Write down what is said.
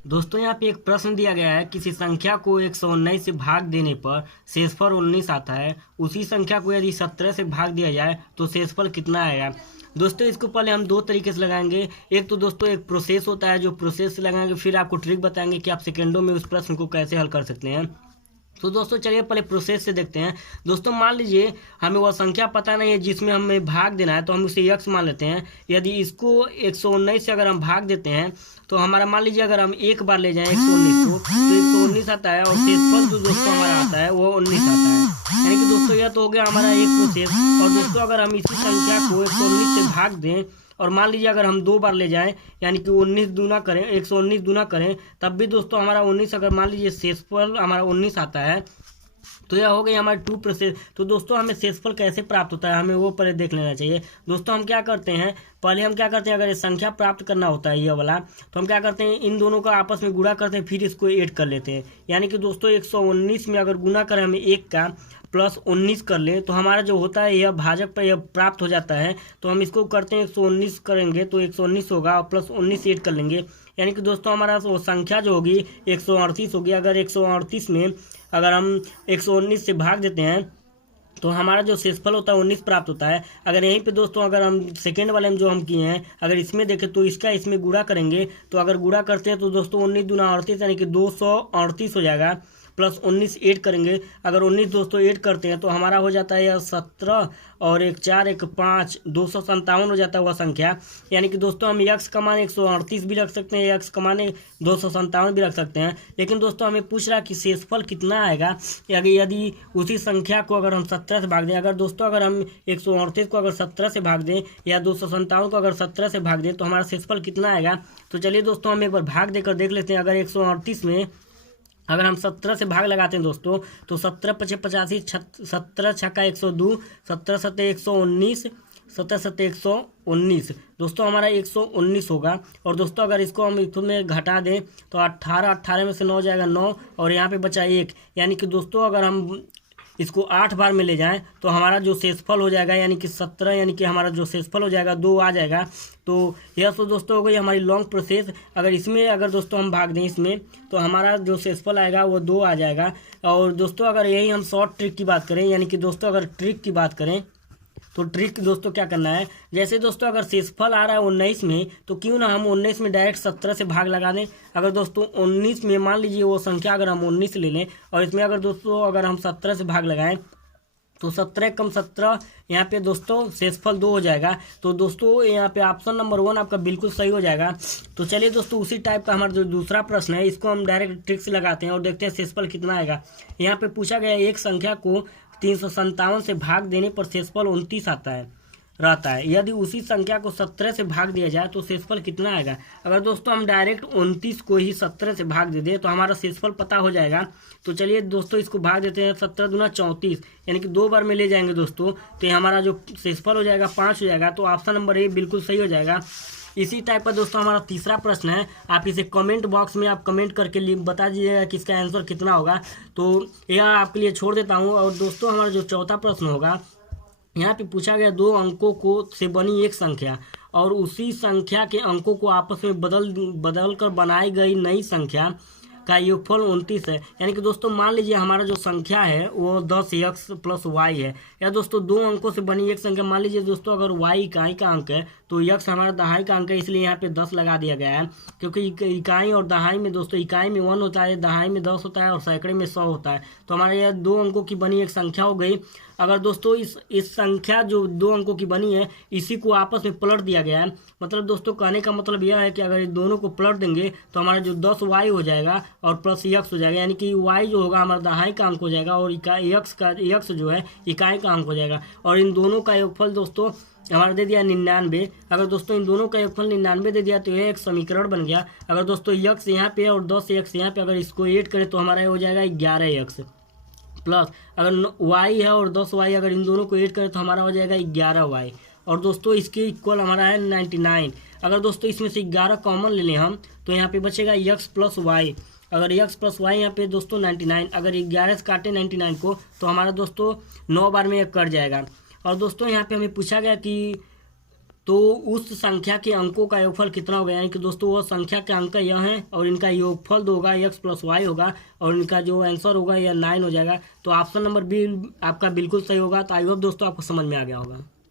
दोस्तों यहाँ पे एक प्रश्न दिया गया है, किसी संख्या को 119 से भाग देने पर शेषफल 19 आता है। उसी संख्या को यदि 17 से भाग दिया जाए तो शेषफल कितना आएगा। दोस्तों इसको पहले हम दो तरीके से लगाएंगे। एक तो दोस्तों एक प्रोसेस होता है, जो प्रोसेस से लगाएंगे, फिर आपको ट्रिक बताएंगे कि आप सेकेंडों में उस प्रश्न को कैसे हल कर सकते हैं। तो दोस्तों चलिए पहले प्रोसेस से देखते हैं। दोस्तों मान लीजिए हमें वह संख्या पता नहीं है जिसमें हमें भाग देना है, तो हम उसे यक्स मान लेते हैं। यदि इसको 119 से अगर हम भाग देते हैं तो हमारा मान लीजिए अगर हम एक बार ले जाएं 119 को तो 119 आता है, और शेषफल जो दोस्तों हमारा आता है वो 19 आता है। यानी कि दोस्तों यह तो हो गया हमारा एक प्रोसेस। और दोस्तों अगर हम इसी संख्या को 119 से भाग दें और मान लीजिए अगर हम दो बार ले जाएं, यानी कि 19 दूना करें, 119 दूना करें, तब भी दोस्तों हमारा 19, अगर मान लीजिए शेषफल हमारा 19 आता है, तो यह हो गई हमारी टू प्रोसेस। तो दोस्तों हमें शेषफल कैसे प्राप्त होता है हमें वो पहले देख लेना चाहिए। दोस्तों हम क्या करते हैं, पहले हम क्या करते हैं, अगर ये संख्या प्राप्त करना होता है ये वाला, तो हम क्या करते हैं, इन दोनों का आपस में गुणा करते हैं, फिर इसको ऐड कर लेते हैं। यानी कि दोस्तों 119 में अगर गुणा करें हमें 1 का प्लस 19 कर लें तो हमारा जो होता है यह भाजक पर यह प्राप्त हो जाता है। तो हम इसको करते हैं 119 करेंगे तो 119 होगा और प्लस 19 ऐड कर लेंगे। यानी कि दोस्तों हमारा वो संख्या जो होगी 138 होगी। अगर 138 में अगर हम 119 से भाग देते हैं तो हमारा जो शेषफल होता है 19 प्राप्त होता है। अगर यहीं पे दोस्तों अगर हम सेकेंड वाले में जो हम किए हैं अगर इसमें देखें तो इसका इसमें गुणा करेंगे, तो अगर गुणा करते हैं तो दोस्तों 19 दूना 38 यानी कि 238 हो जाएगा, प्लस 19 ऐड करेंगे। अगर 19 दोस्तों ऐड करते हैं तो हमारा हो जाता है यह 17 और 1 4 1 5 257 हो जाता है वह संख्या। यानी कि दोस्तों हम यक्स का मान 138 भी रख सकते हैं, यक्स का मान 257 भी रख सकते हैं। लेकिन दोस्तों हमें पूछ रहा है कि शेषफल कितना आएगा यदि उसी संख्या को अगर हम 17 से भाग दें। अगर दोस्तों अगर हम 138 को अगर 17 से भाग दें या 257 को अगर 17 से भाग दें तो हमारा शेषफल कितना आएगा। तो चलिए दोस्तों हम एक बार भाग देकर देख लेते हैं। अगर 138 में अगर हम 17 से भाग लगाते हैं दोस्तों तो 17 पचे 85, 17 छक्का 102, 17 सत्ते 119, 17 सत्ते 119 दोस्तों हमारा 119 होगा। और दोस्तों अगर इसको हम इसमें घटा दें तो 18 में से 9 जाएगा 9 और यहाँ पे बचा 1। यानी कि दोस्तों अगर हम इसको 8 बार में ले जाएं तो हमारा जो शेषफल हो जाएगा यानी कि 17, यानी कि हमारा जो शेषफल हो जाएगा 2 आ जाएगा। तो यह तो दोस्तों हो गई हमारी लॉन्ग प्रोसेस। अगर इसमें अगर दोस्तों हम भाग दें इसमें तो हमारा जो शेषफल आएगा वो 2 आ जाएगा। और दोस्तों अगर यही हम शॉर्ट ट्रिक की बात करें, यानी कि दोस्तों अगर ट्रिक की बात करें तो ट्रिक दोस्तों क्या करना है, जैसे दोस्तों अगर शेषफल आ रहा है 19 में तो क्यों ना हम 19 में डायरेक्ट 17 से भाग लगा दें। अगर दोस्तों 19 में मान लीजिए वो संख्या अगर हम 19 ले लें और इसमें अगर दोस्तों अगर हम 17 से भाग लगाएं तो 17 कम 17 यहाँ पे दोस्तों शेषफल 2 हो जाएगा। तो दोस्तों यहाँ पे ऑप्शन नंबर 1 आपका बिल्कुल सही हो जाएगा। तो चलिए दोस्तों उसी टाइप का हमारा जो दूसरा प्रश्न है इसको हम डायरेक्ट ट्रिक से लगाते हैं और देखते हैं शेषफल कितना आएगा। यहाँ पे पूछा गया एक संख्या को 357 से भाग देने पर शेषफल 29 रहता है। यदि उसी संख्या को 17 से भाग दिया जाए तो शेषफल कितना आएगा। अगर दोस्तों हम डायरेक्ट 29 को ही 17 से भाग दे दें तो हमारा शेषफल पता हो जाएगा। तो चलिए दोस्तों इसको भाग देते हैं, 17 दूना 34 यानी कि 2 बार में ले जाएंगे दोस्तों तो हमारा जो शेषफल हो जाएगा 5 हो जाएगा। तो ऑप्शन नंबर ए बिल्कुल सही हो जाएगा। इसी टाइप का दोस्तों हमारा तीसरा प्रश्न है, आप इसे कमेंट बॉक्स में आप कमेंट करके बता दीजिएगा कि इसका आंसर कितना होगा। तो यह आपके लिए छोड़ देता हूँ। और दोस्तों हमारा जो चौथा प्रश्न होगा, यहाँ पे पूछा गया 2 अंकों को से बनी एक संख्या और उसी संख्या के अंकों को आपस में बदल कर बनाई गई नई संख्या का योगफल 29 है। यानी कि दोस्तों मान लीजिए हमारा जो संख्या है वो 10x प्लस y है। या दोस्तों 2 अंकों से बनी एक संख्या, मान लीजिए दोस्तों अगर y इकाई का अंक है तो x हमारा दहाई का अंक है, इसलिए यहाँ पे 10 लगा दिया गया है। क्योंकि इकाई और दहाई में दोस्तों इकाई में 1 होता है, दहाई में 10 होता है और सैकड़े में 100 होता है। तो हमारे यहाँ 2 अंकों की बनी एक संख्या हो गई। अगर दोस्तों इस संख्या जो 2 अंकों की बनी है इसी को आपस में पलट दिया गया है। मतलब दोस्तों कहने का मतलब यह है कि अगर इन दोनों को पलट देंगे तो हमारा जो 10y हो जाएगा और प्लस x हो जाएगा। यानी कि y जो होगा हमारा दहाई का अंक हो जाएगा और x जो है इकाई का अंक हो जाएगा। और इन दोनों का योगफल दोस्तों हमारा दे दिया 99। अगर दोस्तों इन दोनों का योगफल 99 दे दिया तो यह एक समीकरण बन गया। अगर दोस्तों x यहाँ पे और 10x यहाँ पे अगर इसको ऐड करें तो हमारा हो जाएगा 11x प्लस अगर y है और 10y अगर इन दोनों को ऐड करें तो हमारा हो जाएगा 11y। और दोस्तों इसके इक्वल हमारा है 99। अगर दोस्तों इसमें से 11 कॉमन ले लें हम तो यहाँ पे बचेगा x प्लस वाई। अगर x प्लस वाई यहाँ पे दोस्तों 99, अगर 11 से काटे 99 को तो हमारा दोस्तों 9 बार में कट जाएगा। और दोस्तों यहाँ पे हमें पूछा गया कि तो उस संख्या के अंकों का योगफल कितना होगा, यानी कि दोस्तों वो संख्या के अंक यह हैं और इनका योगफल जो होगा x + y होगा और इनका जो आंसर होगा यह 9 हो जाएगा। तो ऑप्शन नंबर बी आपका बिल्कुल सही होगा। तो आई होप दोस्तों आपको समझ में आ गया होगा।